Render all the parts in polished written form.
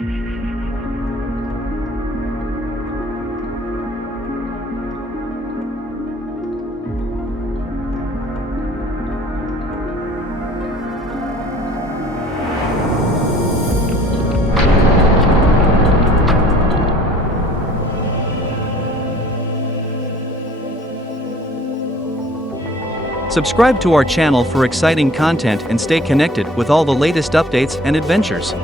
Subscribe to our channel for exciting content and stay connected with all the latest updates and adventures.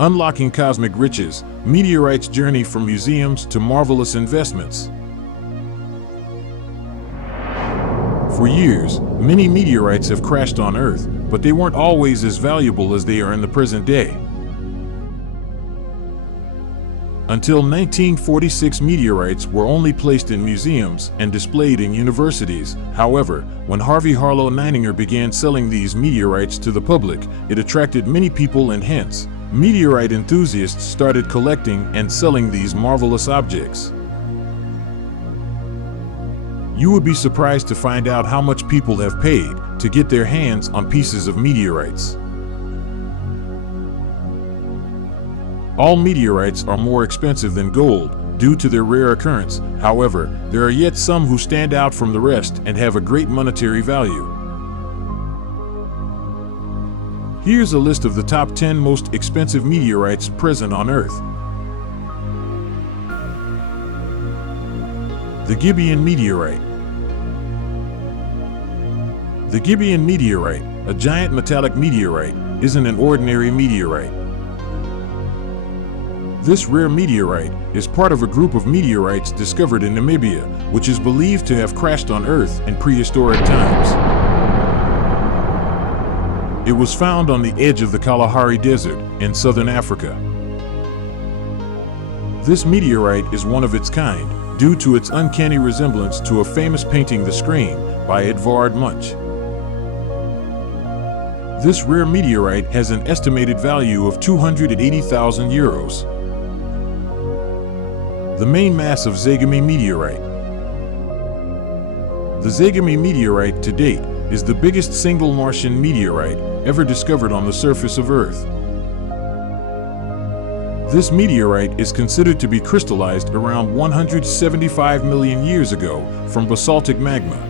Unlocking cosmic riches, meteorites journey from museums to marvelous investments. For years, many meteorites have crashed on Earth, but they weren't always as valuable as they are in the present day. Until 1946, meteorites were only placed in museums and displayed in universities. However, when Harvey H began selling these meteorites to the public, it attracted many people, and hence, meteorite enthusiasts started collecting and selling these marvelous objects. You would be surprised to find out how much people have paid to get their hands on pieces of meteorites. All meteorites are more expensive than gold due to their rare occurrence. However, there are yet some who stand out from the rest and have a great monetary value. Here's a list of the top 10 most expensive meteorites present on Earth. The Gibian Meteorite. The Gibian Meteorite, a giant metallic meteorite, isn't an ordinary meteorite. This rare meteorite is part of a group of meteorites discovered in Namibia, which is believed to have crashed on Earth in prehistoric times. It was found on the edge of the Kalahari Desert in southern Africa. This meteorite is one of its kind due to its uncanny resemblance to a famous painting, The Scream, by Edvard Munch. This rare meteorite has an estimated value of 280,000 euros. The main mass of Zami Meteorite. The Zami Meteorite to date is the biggest single Martian meteorite ever discovered on the surface of Earth. This meteorite is considered to be crystallized around 175 million years ago from basaltic magma.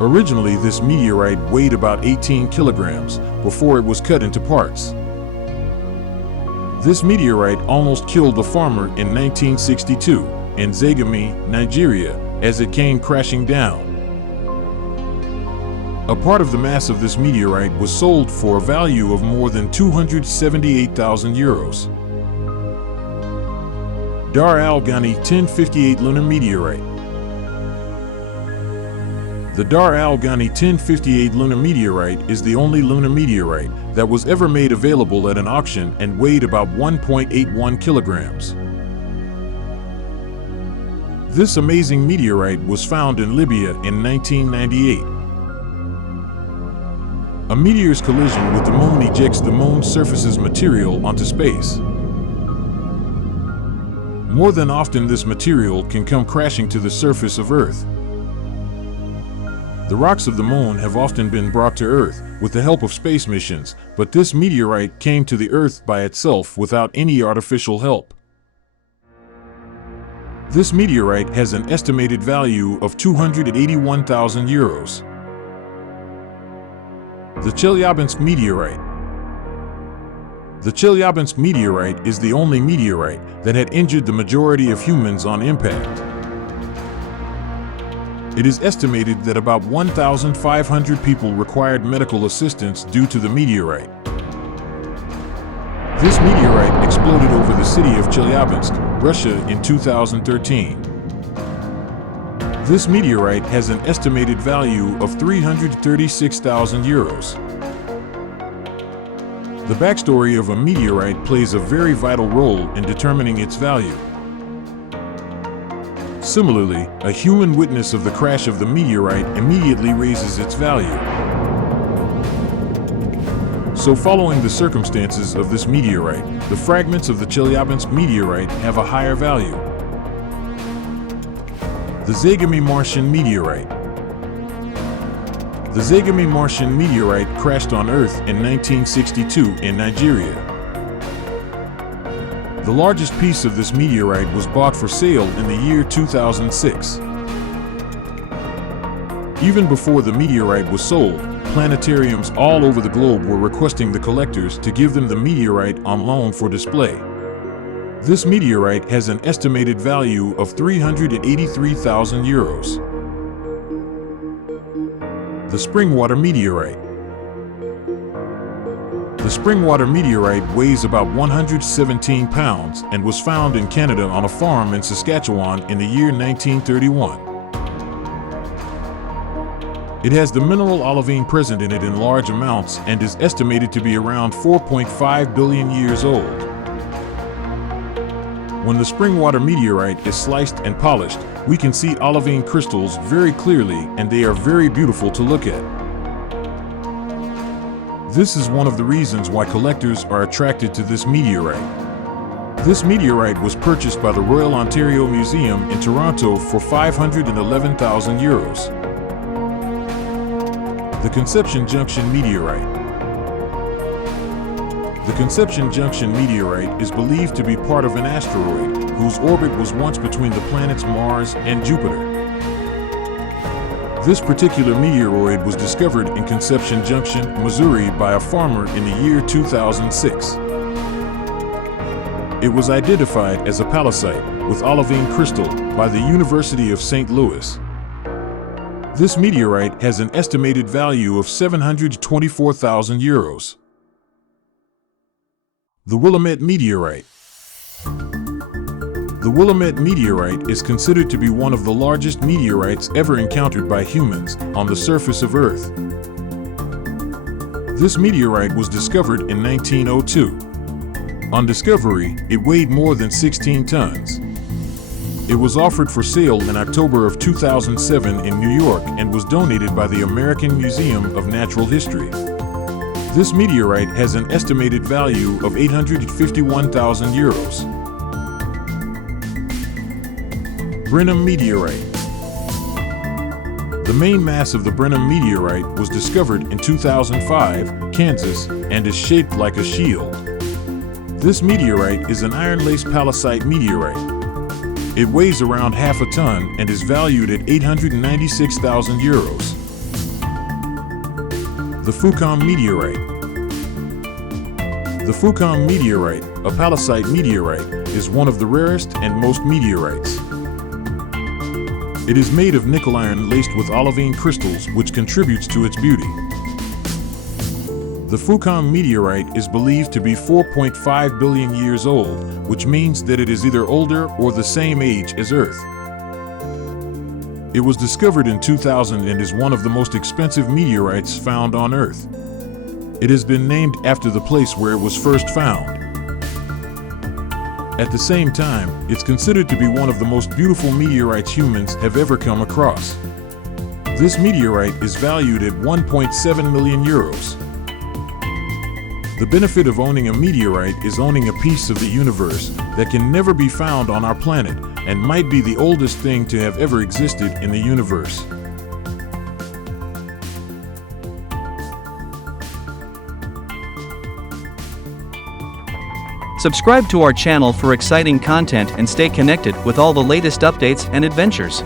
Originally, this meteorite weighed about 18 kilograms before it was cut into parts. This meteorite almost killed the farmer in 1962 in Zagami, Nigeria, as it came crashing down. A part of the mass of this meteorite was sold for a value of more than 278,000 euros. Dar Ali 1058 Lunar Meteorite. The Dar Ali 1058 lunar meteorite is the only lunar meteorite that was ever made available at an auction and weighed about 1.81 kilograms. This amazing meteorite was found in Libya in 1998. A meteor's collision with the moon ejects the moon's surface's material onto space. More than often, this material can come crashing to the surface of Earth. The rocks of the moon have often been brought to Earth with the help of space missions, but this meteorite came to the Earth by itself without any artificial help. This meteorite has an estimated value of 281,000 euros. The Chelyabinsk Meteorite. The Chelyabinsk Meteorite is the only meteorite that had injured the majority of humans on impact. It is estimated that about 1,500 people required medical assistance due to the meteorite. This meteorite exploded over the city of Chelyabinsk, Russia in 2013. This meteorite has an estimated value of 336,000 euros. The backstory of a meteorite plays a very vital role in determining its value. Similarly, a human witness of the crash of the meteorite immediately raises its value. So following the circumstances of this meteorite, the fragments of the Chelyabinsk meteorite have a higher value. The Zami Martian Meteorite. The Zami Martian Meteorite crashed on Earth in 1962 in Nigeria. The largest piece of this meteorite was bought for sale in the year 2006. Even before the meteorite was sold, planetariums all over the globe were requesting the collectors to give them the meteorite on loan for display. This meteorite has an estimated value of 383,000 euros. The Springwater Meteorite. The Springwater Meteorite weighs about 117 pounds and was found in Canada on a farm in Saskatchewan in the year 1931. It has the mineral olivine present in it in large amounts and is estimated to be around 4.5 billion years old. When the Springwater Meteorite is sliced and polished, we can see olivine crystals very clearly, and they are very beautiful to look at. This is one of the reasons why collectors are attracted to this meteorite. This meteorite was purchased by the Royal Ontario Museum in Toronto for 511,000 euros. The Conception Junction Meteorite. The Conception Junction Meteorite is believed to be part of an asteroid whose orbit was once between the planets Mars and Jupiter. This particular meteoroid was discovered in Conception Junction, Missouri by a farmer in the year 2006. It was identified as a palisite with olivine crystal by the University of St. Louis. This meteorite has an estimated value of 724,000 euros. The Willet Meteorite. The Willet Meteorite is considered to be one of the largest meteorites ever encountered by humans on the surface of Earth. This meteorite was discovered in 1902. On discovery, it weighed more than 16 tons. It was offered for sale in October of 2007 in New York and was donated by the American Museum of Natural History. This meteorite has an estimated value of 851,000 euros. Brenham Meteorite. The main mass of the Brenham Meteorite was discovered in 2005, Kansas, and is shaped like a shield. This meteorite is an iron-lace palisite meteorite. It weighs around half a ton and is valued at 896,000 euros. The Fukong Meteorite. The Fukong Meteorite, a palisite meteorite, is one of the rarest and most meteorites. It is made of nickel iron laced with olivine crystals, which contributes to its beauty. The Fukong Meteorite is believed to be 4.5 billion years old, which means that it is either older or the same age as Earth. It was discovered in 2000 and is one of the most expensive meteorites found on Earth. It has been named after the place where it was first found. At the same time, it's considered to be one of the most beautiful meteorites humans have ever come across. This meteorite is valued at 1.7 million euros. The benefit of owning a meteorite is owning a piece of the universe that can never be found on our planet and might be the oldest thing to have ever existed in the universe. Subscribe to our channel for exciting content and stay connected with all the latest updates and adventures.